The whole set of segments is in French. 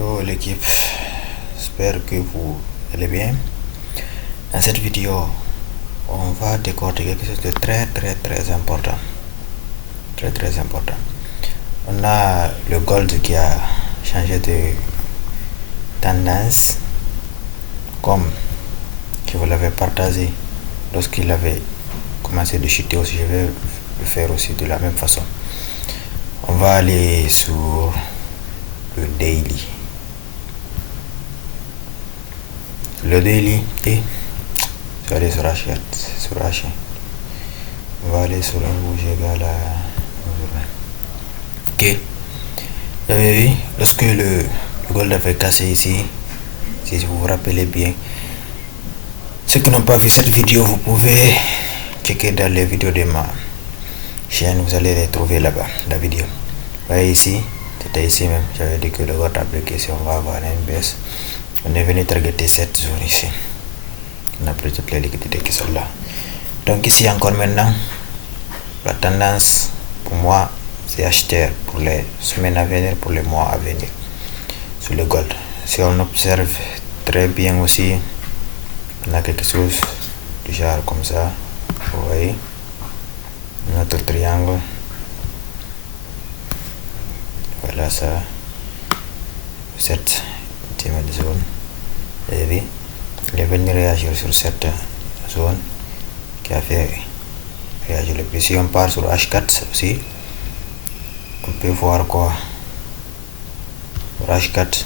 Yo l'équipe, j'espère que vous allez bien. Dans cette vidéo, on va décortiquer quelque chose de très important. Très important. On a le gold qui a changé de tendance, comme je vous l'avais partagé lorsqu'il avait commencé de chuter aussi. Je vais le faire aussi de la même façon. On va aller sur le daily. Le daily et je vais aller sur Hachette, on va aller sur un rouge égal à ok. Vous avez vu, lorsque le gold avait cassé ici, si vous vous rappelez bien, ceux qui n'ont pas vu cette vidéo, vous pouvez checker dans les vidéos de ma chaîne, vous allez les trouver là-bas, la vidéo. Vous voyez ici, c'était ici même, j'avais dit que le gold a bloqué, si on va avoir une baisse. On est venu targeter cette zone ici. On a pris toutes les liquidités qui sont là. Donc ici encore maintenant, la tendance pour moi c'est acheter pour les semaines à venir, pour les mois à venir sur le gold. Si on observe très bien aussi, on a quelque chose du genre comme ça. Vous voyez, notre triangle. Voilà ça. Cette de zone. Et il est venu réagir sur cette zone qui a fait réagir le prix. Si on part sur H4 aussi, on peut voir quoi. Sur H4,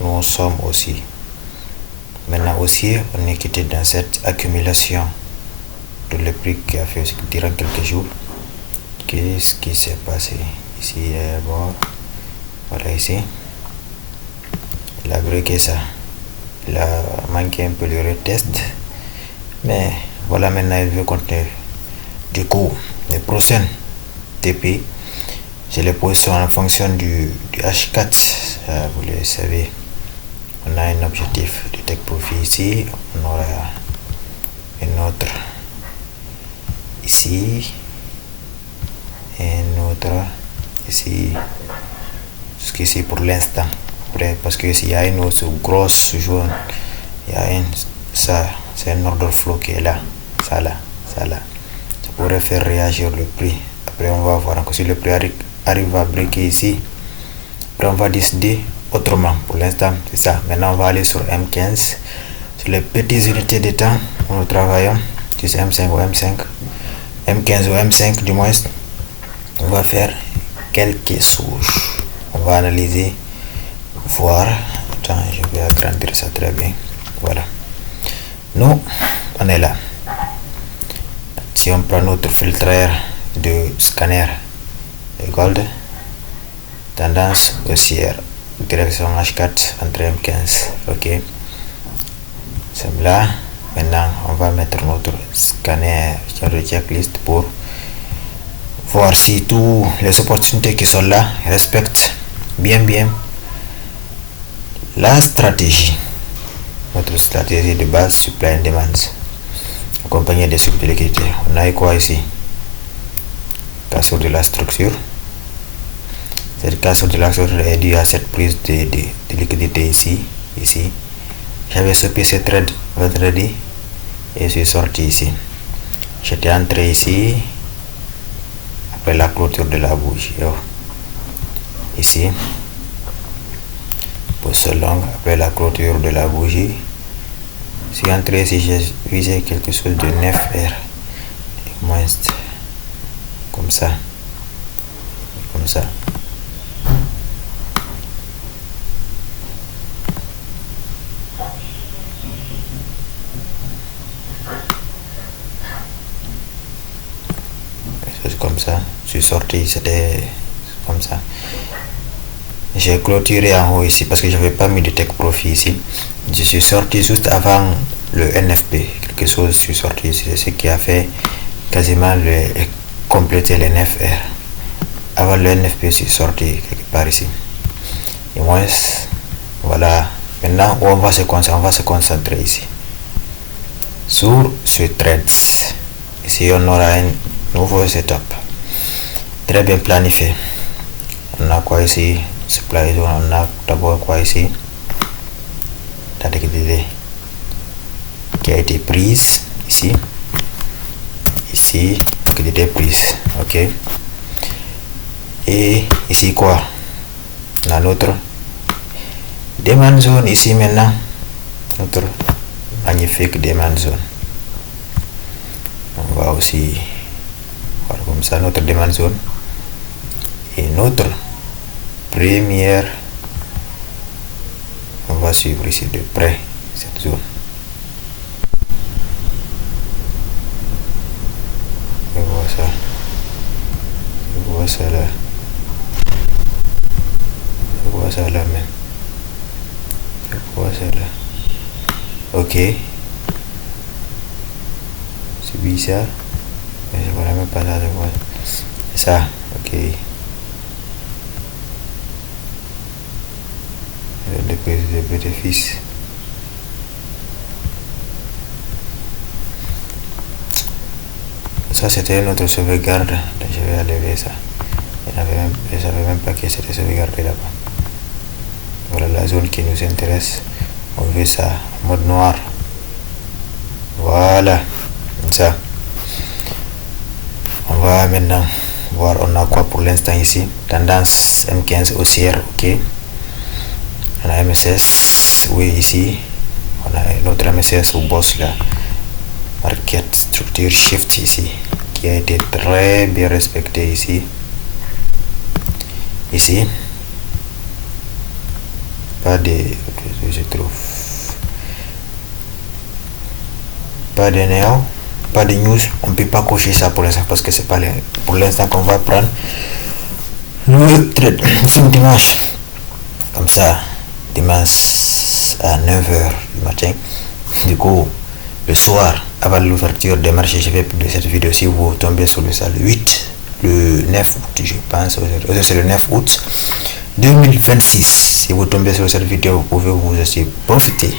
nous sommes aussi. Maintenant aussi, on est quitté dans cette accumulation de le prix qui a fait durant quelques jours. Qu'est-ce qui s'est passé ici d'abord? Voilà ici. Il a bloqué ça. Il a manqué un peu le retest. Mais voilà, maintenant il veut continuer. Du coup, les prochaines TP, je les positionne en fonction du H4. Vous le savez. On a un objectif de take profit ici. On aura un autre ici. Un autre ici. Jusqu'ici pour l'instant. Parce que s'il y a une autre grosse jaune, il y a une, ça c'est un order flow qui est là, ça pourrait faire réagir le prix. Après on va voir encore si le prix arrive à breaker ici. Après on va décider autrement. Pour l'instant c'est ça. Maintenant on va aller sur M15, sur les petites unités de temps. Nous travaillons sur M5 ou M5, M15 ou M5 du moins. On va faire quelques souches. On va analyser, voir. Attends, je vais agrandir ça très bien. Voilà, nous on est là. Si on prend notre filtreur de scanner de gold, tendance haussière, direction H4 entre M15. Ok, c'est là. Maintenant on va mettre notre scanner sur le checklist pour voir si toutes les opportunités qui sont là respectent bien la stratégie, notre stratégie de base, supply and demand, accompagné des cycles de liquidité. On a quoi ici? Cassure de la structure. Cette cassure de la structure est due à cette prise de liquidité ici. J'avais stoppé ce trade vendredi et je suis sorti ici. J'étais entré ici après la clôture de la bougie. Ici, pousse longue après la clôture de la bougie. Je suis entré ici, j'ai visé quelque chose de 9R, moins comme ça. Comme ça, je suis sorti, c'était comme ça. J'ai clôturé en haut ici parce que j'avais pas mis de take profit ici. Je suis sorti juste avant le NFP, quelque chose. Je suis sorti ici, c'est ce qui a fait quasiment compléter le 9R. Avant le NFP, je suis sorti quelque part ici. Et moins, voilà. Maintenant, on va se concentrer ici sur ce trade. Ici, on aura un nouveau setup très bien planifié. On a quoi ici? supply zone, on a d'abord quoi ici, la liquidité qui a été prise ici, liquidité prise, ok. Et ici quoi, on a notre demand zone ici maintenant, notre magnifique demand zone. On va aussi voir comme ça notre demand zone et notre première. On va suivre ici de près cette zone. Je vois ça là. Je vois ça là même. Je vois ça là. Ok. C'est bizarre. Mais je vois même pas là, je vois. Ça, ok. Le bénéfice. Ça c'était notre sauvegarde. Je vais enlever ça. Je ne savais même pas que c'était sauvegardé là-bas. Voilà la zone qui nous intéresse. On veut ça en mode noir. Voilà. Ça. On va maintenant voir on a quoi pour l'instant ici. Tendance M15 haussière, ok. On a MSS, oui ici. On a notre MSS au boss là. Market structure shift ici, qui a été très bien respecté ici. Ici. Pas de, je trouve. Pas de néo, pas de news. On peut pas cocher ça pour l'instant parce que c'est pas pour l'instant qu'on va prendre le trade. C'est dimanche. Comme ça, dimanche à 9h du matin. Du coup, le soir, avant l'ouverture des marchés, je vais publier cette vidéo. Si vous tombez sur le 9 août, je pense, c'est le 9 août 2026. Si vous tombez sur cette vidéo, vous pouvez vous aussi profiter.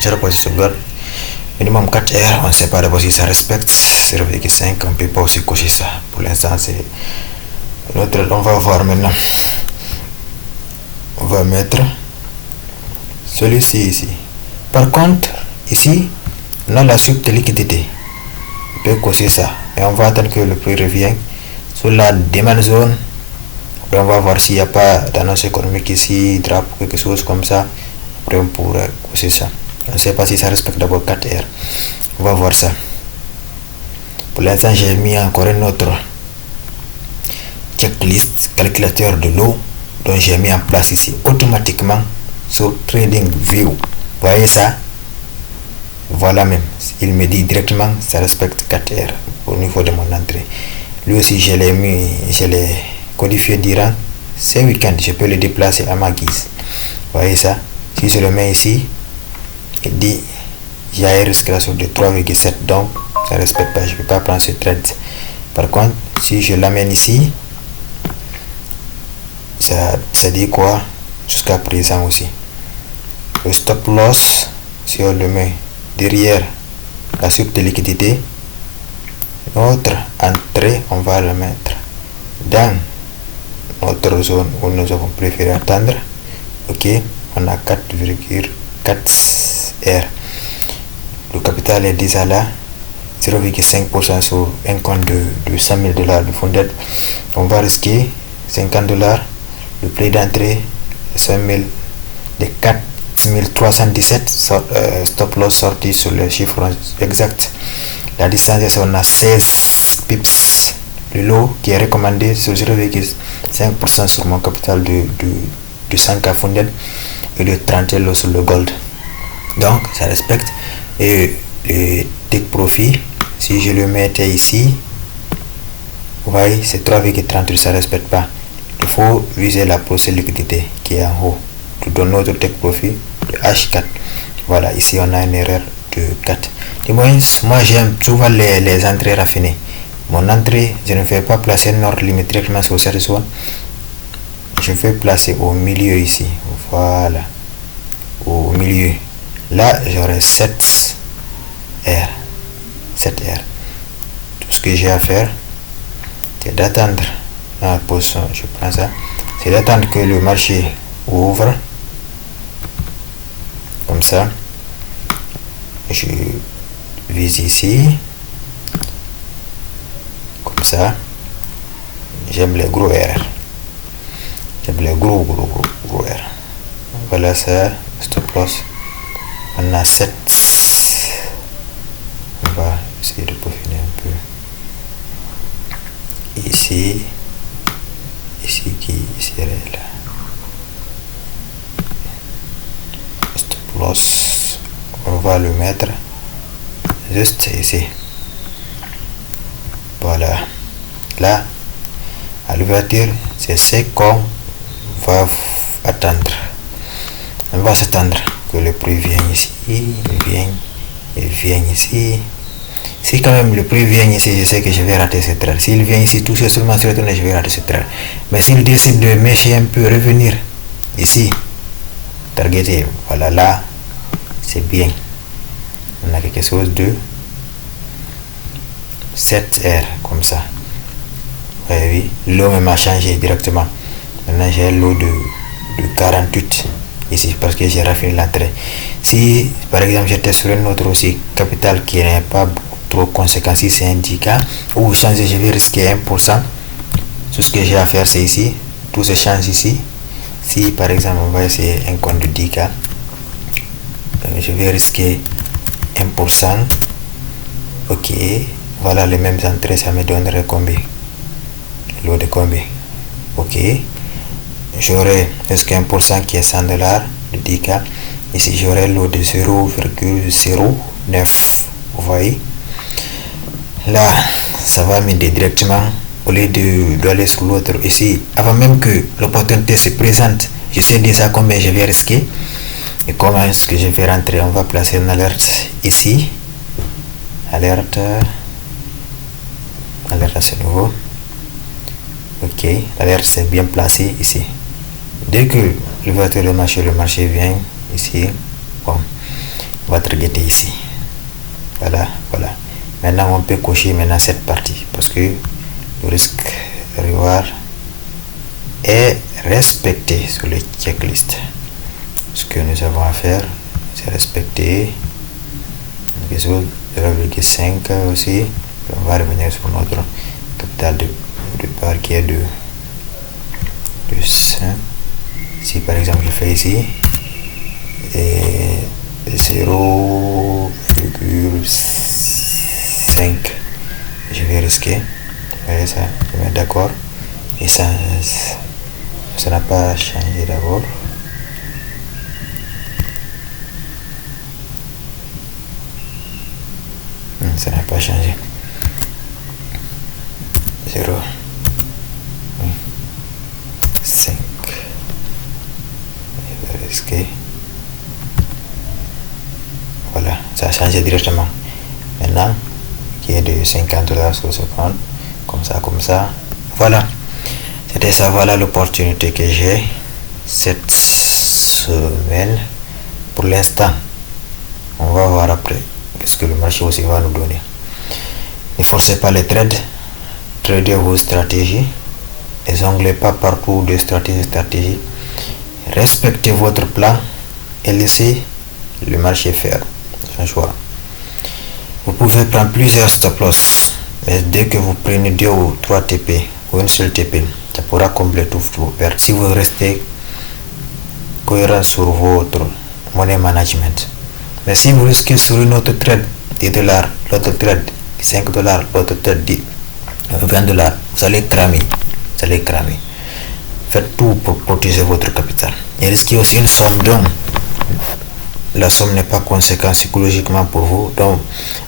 Je repose sur garde. Minimum 4 heures, on ne sait pas d'abord si ça respecte 0,5, on ne peut pas aussi cocher ça. Pour l'instant, c'est notre. On va voir maintenant. On va mettre celui-ci ici. Par contre, ici, on a la suite de liquidité. On peut cocher ça. Et on va attendre que le prix revienne sur la demand zone. Après, on va voir s'il n'y a pas d'annonce économique ici, drapeau, quelque chose comme ça. Après, on pourra cocher ça. On ne sait pas si ça respecte d'abord 4 heures. On va voir ça. Pour l'instant, j'ai mis encore un autre checklist calculateur de l'eau dont j'ai mis en place ici automatiquement sur TradingView. Vous voyez ça? Voilà même. Il me dit directement ça respecte 4 heures au niveau de mon entrée. Lui aussi, je l'ai codifié durant ce week-end. Je peux le déplacer à ma guise. Vous voyez ça? Si je le mets ici, il dit il y a un risque de 3,7, donc ça ne respecte pas, je ne peux pas prendre ce trade. Par contre, si je l'amène ici, ça dit quoi jusqu'à présent aussi. Le stop loss, si on le met derrière la suite de liquidité, notre entrée, on va le mettre dans notre zone où nous avons préféré attendre. Ok, on a 4,4 R. Le capital est déjà là, 0,5% sur un compte de 100 000 $ de funded. On va risquer 50 $. Le prix d'entrée 5 000 de 4 317. Stop loss sorti sur le chiffre exact. La distance, on a 16 pips. Le lot qui est recommandé sur 0,5% sur mon capital de 100K funded et le 30 lots sur le gold. Donc ça respecte. Et le take profit, si je le mettais ici, vous voyez, c'est 3,38, ça ne respecte pas. Il faut viser la procédure liquidité qui est en haut. Tout donne notre take profit de H4. Voilà, ici on a une erreur de 4. Du moins, moi j'aime souvent les entrées raffinées. Mon entrée, je ne vais pas placer notre limite directement sur cette zone. Je vais placer au milieu ici. Voilà. Au milieu. Là, j'aurai 7 R. 7 R. Tout ce que j'ai à faire, c'est d'attendre dans la position. Je prends ça. c'est d'attendre que le marché ouvre. Comme ça, je vise ici. Comme ça, j'aime les gros R. J'aime les gros R. Voilà ça, stop loss. On a 7. On va essayer de peaufiner un peu. Ici, ici là. Stop loss. On va le mettre juste ici. Voilà. Là, à l'ouverture, c'est ce qu'on va attendre. On va s'attendre que le prix vienne ici, il vient ici. Si quand même le prix vient ici, je sais que je vais rater ce trade. S'il vient ici, toucher seulement sur le tournée, je vais rater ce trade. Mais s'il décide de mêcher un peu, revenir ici, targeter, voilà, là, c'est bien. On a quelque chose de 7R, comme ça. Oui, l'eau même a changé directement. Maintenant, j'ai l'eau de 48 ici, parce que j'ai raffiné l'entrée. Si, par exemple, j'étais sur une autre aussi, capital qui n'est pas trop conséquent, si c'est un 10K, ou changer, je vais risquer 1%. Tout ce que j'ai à faire, c'est ici. Tout se change ici. Si, par exemple, on va essayer un compte de 10K, je vais risquer 1%. Ok. Voilà les mêmes entrées, ça me donnerait combien? L'eau de combien? Ok. J'aurai jusqu'à 1% qui est $100 de 10K. Ici, j'aurai l'eau de 0,09. Vous voyez? Là, ça va m'aider directement au lieu d'aller sur l'autre. Ici, avant même que l'opportunité se présente, je sais déjà combien je vais risquer et comment est-ce que je vais rentrer. On va placer une alerte ici. Alerte à ce niveau. Ok, l'alerte c'est bien placé ici. Dès que l'ouverture du marché, le marché vient ici, bon, on va targeter ici. Voilà. Maintenant on peut cocher maintenant cette partie parce que le risque reward est respecté sur le checklist. Ce que nous avons à faire, c'est respecter quelque chose de 0,5 aussi. On va revenir sur notre capital de départ qui est de 5. Si par exemple je fais ici 0,5, je vais risquer. Voyez ça, je mets d'accord. Et ça n'a pas changé d'abord. Ça n'a pas changé. 0,5. Je vais risquer. Voilà, ça a changé directement. Maintenant, qui est de $50 sur seconde, comme ça. Voilà, c'était ça. Voilà l'opportunité que j'ai cette semaine. Pour l'instant, on va voir après qu'est-ce que le marché aussi va nous donner. Ne forcez pas les trades. Tradez vos stratégies. Ne jonglez pas partout de stratégie. Respectez votre plan et laissez le marché faire son choix. Vous pouvez prendre plusieurs stop loss, mais dès que vous prenez 2 ou 3 TP ou une seule TP, ça pourra combler toutes vos pertes si vous restez cohérent sur votre money management. Mais si vous risquez sur une autre trade $10, l'autre trade $5, l'autre trade $20, vous allez cramer. Faites tout pour protéger votre capital. Et risquez aussi une somme dont la somme n'est pas conséquente psychologiquement pour vous. Donc,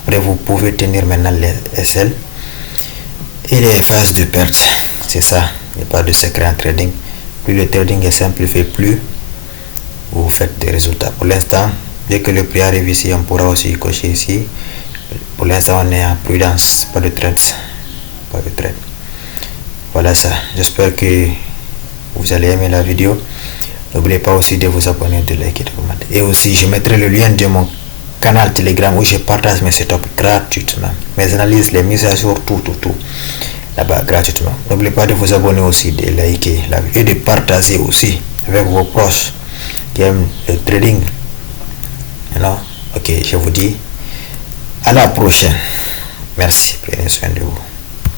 après, vous pouvez tenir maintenant les SL et les phases de perte. C'est ça. Il n'y a pas de secret en trading. Plus le trading est simplifié, plus vous faites des résultats. Pour l'instant, dès que le prix arrive ici, on pourra aussi cocher ici. Pour l'instant, on est en prudence. Pas de trade. Voilà ça. J'espère que vous allez aimer la vidéo. N'oubliez pas aussi de vous abonner, de liker, de commenter. Et aussi, je mettrai le lien de mon canal Telegram où je partage mes setups gratuitement. Mes analyses, les mises à jour, tout. là-bas gratuitement. N'oubliez pas de vous abonner aussi, de liker la vidéo et de partager aussi avec vos proches qui aiment le trading. Non? Ok, je vous dis à la prochaine. Merci, prenez soin de vous.